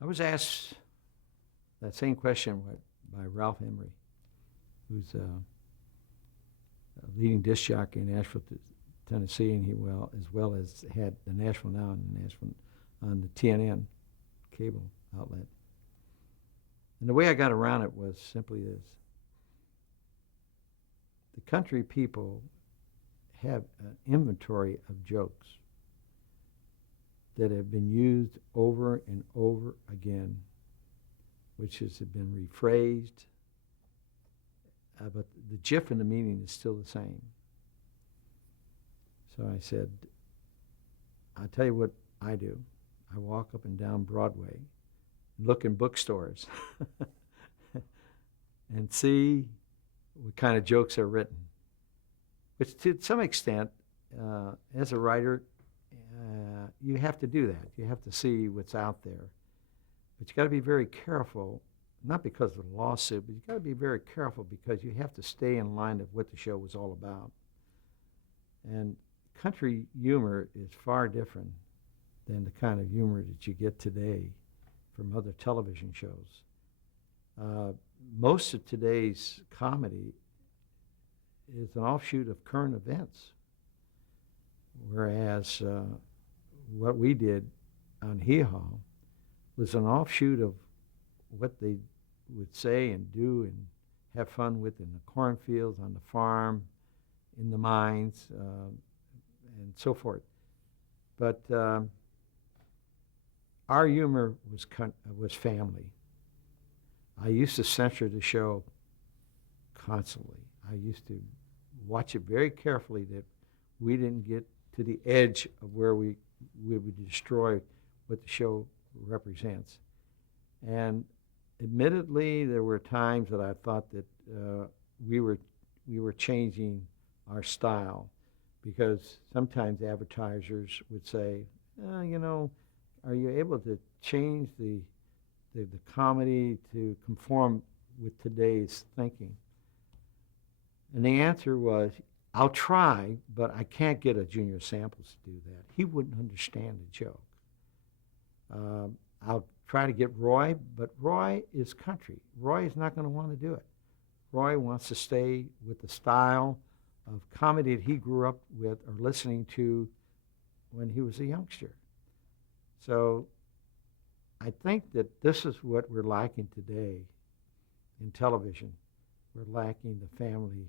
I was asked that same question by Ralph Emery, who's a leading disc jockey in Nashville, Tennessee, and he as well as had the Nashville Now and Nashville on the TNN cable outlet. And the way I got around it was simply this. The country people have an inventory of jokes that have been used over and over again, which has been rephrased, but the gif and the meaning is still the same. So I said, I'll tell you what I do. I walk up and down Broadway, look in bookstores, and see what kind of jokes are written. Which to some extent, as a writer, you have to do that. You have to see what's out there. But you got to be very careful, not because of the lawsuit, but you got to be very careful because you have to stay in line of what the show was all about. And country humor is far different than the kind of humor that you get today from other television shows. Most of today's comedy is an offshoot of current events, whereas what we did on Hee Haw was an offshoot of what they would say and do and have fun with in the cornfields, on the farm, in the mines, and so forth. But our humor was family. I used to censor the show constantly. I used to watch it very carefully that we didn't get to the edge of where we would destroy what the show represents. And admittedly, there were times that I thought that we were changing our style, because sometimes advertisers would say, are you able to change the comedy to conform with today's thinking? And the answer was, I'll try, but I can't get a Junior Samples to do that. He wouldn't understand the joke. I'll try to get Roy, but Roy is country. Roy is not going to want to do it. Roy wants to stay with the style of comedy that he grew up with or listening to when he was a youngster. So I think that this is what we're lacking today in television. We're lacking the family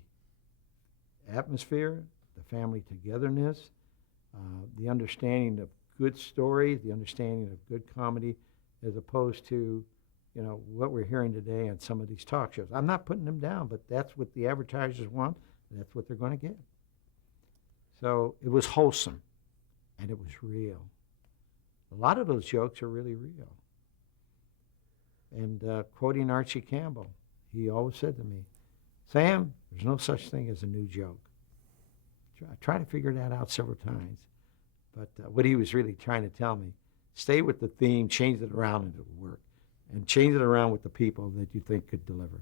atmosphere, the family togetherness, the understanding of good stories, the understanding of good comedy, as opposed to, what we're hearing today on some of these talk shows. I'm not putting them down, but that's what the advertisers want, and that's what they're going to get. So it was wholesome, and it was real. A lot of those jokes are really real. And quoting Archie Campbell, he always said to me, Sam, there's no such thing as a new joke. I tried to figure that out several times. But what he was really trying to tell me, stay with the theme, change it around, and it'll work. And change it around with the people that you think could deliver.